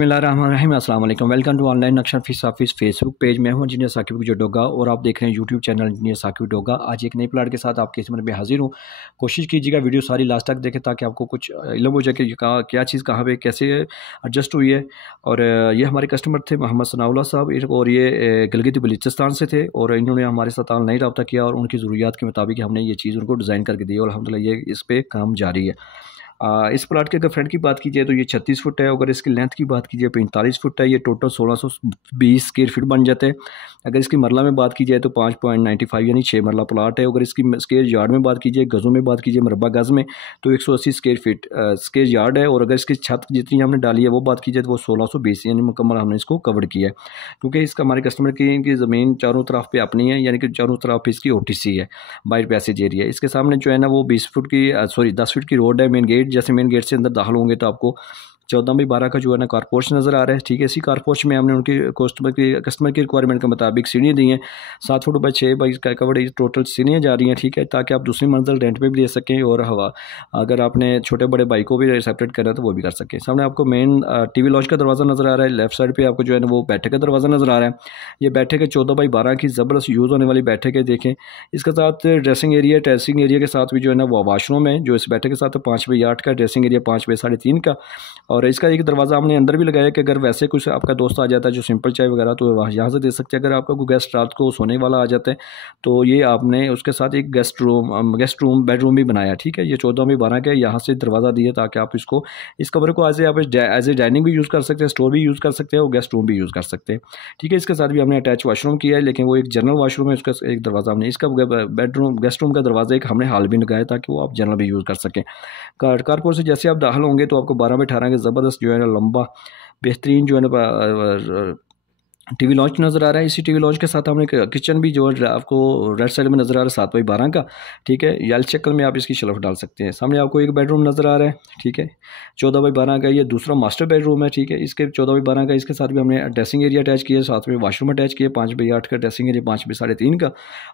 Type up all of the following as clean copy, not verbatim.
बिस्मिल्लाहिर्रहमानिर्रहीम। अस्सलाम वालेकुम। वेलकम टू ऑनलाइन नक्शा फीस ऑफिस फेसबुक पेज में हूं इंजीनियर साकिब डोगा और आप देख रहे हैं YouTube channel engineer Saqib Doga. आज एक नई प्लाट के साथ आपके खिदमत में हाजिर हूं। कोशिश कीजिएगा वीडियो सारी लास्ट तक देखें ताकि आपको कुछ इल्म हो जाए कि क्या चीज़ कहाँ पे कैसे एडजस्ट हुई है। और ये हमारे कस्टमर थे मोहम्मद सनाउल्लाह साहब और ये गिलगित बलूचिस्तान से थे और इन्होंने हमारे साथ ऑनलाइन रब्ता किया और उनकी ज़रूरियात के मुताबिक हमने ये चीज़ उनको डिज़ाइन करके दी और अल्हम्दुलिल्लाह ये इस पर काम जारी है। इस प्लाट के अगर फ्रंट की बात कीजिए तो ये 36 फुट है। अगर इसकी लेंथ की बात कीजिए 45 फुट है। ये टोटल 1620 स्क्वायर फीट बन जाते हैं। अगर इसकी मरला में बात की जाए तो 5.95 यानी 6 मरला प्लाट है। अगर इसकी स्क्वायर यार्ड में बात कीजिए, गज़ों में बात कीजिए, मरबा गज़ में, तो 180 स्क्वायर फीट स्क्वायर यार्ड है। और अगर इसकी छत जितनी हमने डाली है वो बात की जाए तो वो 1620 यानी मुकम्मल हमने इसको कवर किया है। क्योंकि इसका हमारे कस्टमर की इनकी ज़मीन चारों तरफ पे अपनी है, यानी कि चारों तरफ इसकी OTC है, बाइट पैसेज एरिया। इसके सामने जो है ना वो 20 फुट की 10 फीट की रोड है। मेन गेट, जैसे मेन गेट से अंदर दाखिल होंगे तो आपको 14/12 का जो है ना कारपोर्च नज़र आ रहा है। ठीक है, इसी कारपोर्च में हमने उनकी कस्टमर की रिक्वायरमेंट के मुताबिक सीढ़ियाँ दी हैं। 7 फुट बाई 6 बाई का कवर्ड टोटल सीढ़ियाँ जा रही हैं। ठीक है, ताकि आप दूसरी मंजिल रेंट पे भी दे सकें और हवा अगर आपने छोटे बड़े बाइक को भी सेपरेट करना है तो वो भी कर सकें। सामने आपको मेन TV लॉन्च का दरवाज़ा नज़र आ रहा है। लेफ्ट साइड पर आपको जो है ना वो बैठक का दरवाज़ा नज़र आ रहा है। ये बैठक है 14/12 की ज़बरदस्त यूज़ होने वाली बैठक है। देखें, इसके साथ ड्रेसिंग एरिया के साथ भी जो है ना वो वॉशरूम है जो इस बैठक के साथ 5/8 का, ड्रेसिंग एरिया 5/3.5 का। और इसका एक दरवाज़ा हमने अंदर भी लगाया कि अगर वैसे कुछ आपका दोस्त आ जाता है जो सिंपल चाय वगैरह तो वहाँ यहाँ से दे सकते हैं। अगर आपका कोई गेस्ट रात को सोने वाला आ जाता है तो ये आपने उसके साथ एक बेडरूम भी बनाया। ठीक है, ये 14/12 का है। यहाँ से दरवाज़ा दिया ताकि आप इस कमरे को एज ए डाइनिंग भी यूज़ कर सकते हैं, स्टोर भी यूज़ कर सकते हैं और गेस्ट रूम भी यूज़ कर सकते हैं। ठीक है, इसके साथ भी हमने अटैच वॉशरूम किया है, लेकिन वो एक जनरल वॉशरूम है। उसका एक दरवाज़ा हमने इसका गेस्ट रूम का दरवाज़ा एक हमने हाल भी लगाया ताकि वो आप जनरल भी यूज़ कर सकें। कारपोर्ट से जैसे आप दाखिल होंगे तो आपको 12/18 के ज़बरदस्त जो है ना लंबा बेहतरीन जो है ना TV लॉन्च नज़र आ रहा है। इसी TV लॉन्च के साथ हमने किचन भी जो है आपको राइट साइड में नज़र आ रहा है 7/12 का। ठीक है, यल शक्ल में आप इसकी शेल्फ डाल सकते हैं। सामने आपको एक बेडरूम नज़र आ रहा है। ठीक है, 14/12 का ये दूसरा मास्टर बेडरूम है। ठीक है, इसके 14/12 का, इसके साथ भी हमने ड्रेसिंग एरिया अटैच किया, साथ में वॉशरूम अटैच किया 5/8 का, ड्रेसिंग एरिया 5/3.5 का।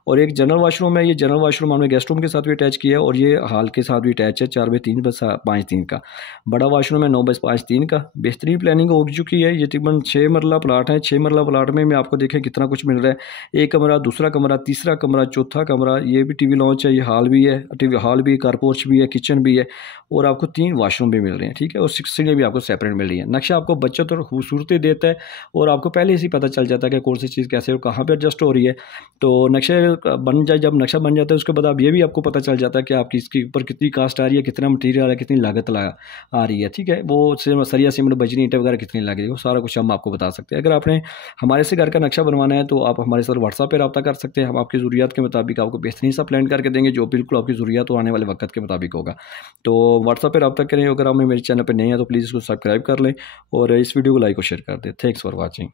और एक जनरल वॉशरूम है। ये जनरल वॉशरूम हमने गेस्ट रूम के साथ भी अटैच किया और ये हॉल के साथ भी अटैच है 4/3.5.3 का। बड़ा वॉशरूम है 9/5.3 का। बेहतरीन प्लानिंग हो चुकी है। ये तकरीबन 6 मरला प्लाट है। 6 मरला प्लाट में आपको देखें कितना कुछ मिल रहा है। एक कमरा, दूसरा कमरा, तीसरा कमरा, चौथा कमरा, ये भी TV लॉन्च है। ये हॉल भी है, TV हॉल भी, कारपोर्च भी है, किचन भी है और आपको 3 वॉशरूम भी मिल रहे हैं। ठीक है, और 6 सीढ़ियाँ भी आपको सेपरेट मिल रही है। नक्शा आपको बचत और खूबसूरती देता है और आपको पहले से ही पता चल जाता है कि कौन सी चीज़ कैसे और कहाँ पर एडजस्ट हो रही है। तो नक्शे बन जाए, जब नक्शा बन जाता है उसके बाद आप ये भी आपको पता चल जाता है कि आपकी इसके ऊपर कितनी कास्ट आ रही है, कितना मटीरियल आ रहा है, कितनी लागत आ रही है। ठीक है, वो सरिया सीमेंट बजरी ईंटें वगैरह कितनी लगेगी, वो सारा कुछ हम आपको बता सकते हैं। अगर आपने हमारे से घर का नक्शा बनवाना है तो आप हमारे साथ व्हाट्सएप पे रब्ता कर सकते हैं। हम आपकी ज़रूरियात के मुताबिक आपको बेहतरीन सा प्लान करके देंगे जो बिल्कुल आपकी ज़रूरियात और आने वाले वक्त के मुताबिक होगा। तो व्हाट्सएप पे रब्ता करें। अगर आप मेरे चैनल पर नहीं है तो प्लीज़ इसको सब्सक्राइब कर लें और इस वीडियो को लाइक और शेयर कर दें। Thanks for watching.